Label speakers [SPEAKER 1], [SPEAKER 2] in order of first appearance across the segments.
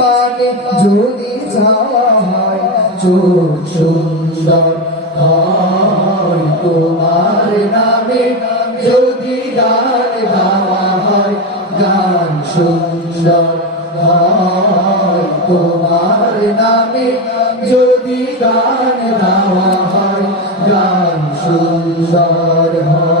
[SPEAKER 1] পানে যদি যাওয়া হয় চোখ সুন্দর হয়, তোমার নামে যদি গান গাওয়া হয়, গান সুন্দর হয়, তোমার নামে যদি গান গাওয়া হয়, গান সুন্দর হয়।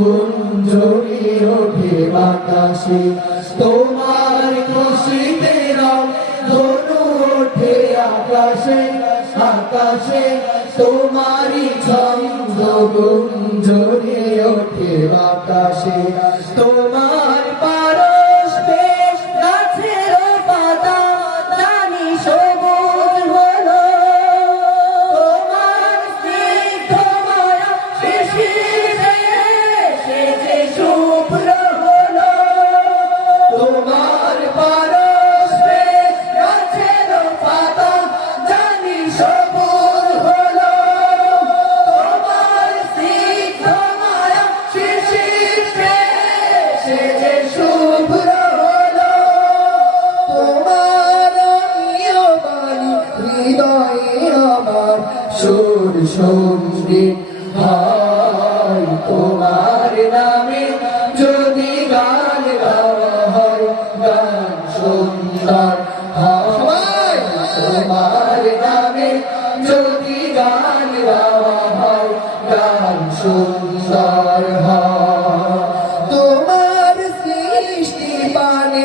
[SPEAKER 1] গুঞ্জরি ওঠে বাতাসে তোমার খুশিতে রং ধনু ওঠে আকাশে আকাশে তোমারই ছন্দ ওঠে বাতাসে তোমার সুর সংগীত হয় তোমার নামে যদি গান গাওয়া হয়, গান সুন্দর হয় তোমার নামে যদি গান গাওয়া হয়, গান সুন্দর হয় তোমার সৃষ্টি পানে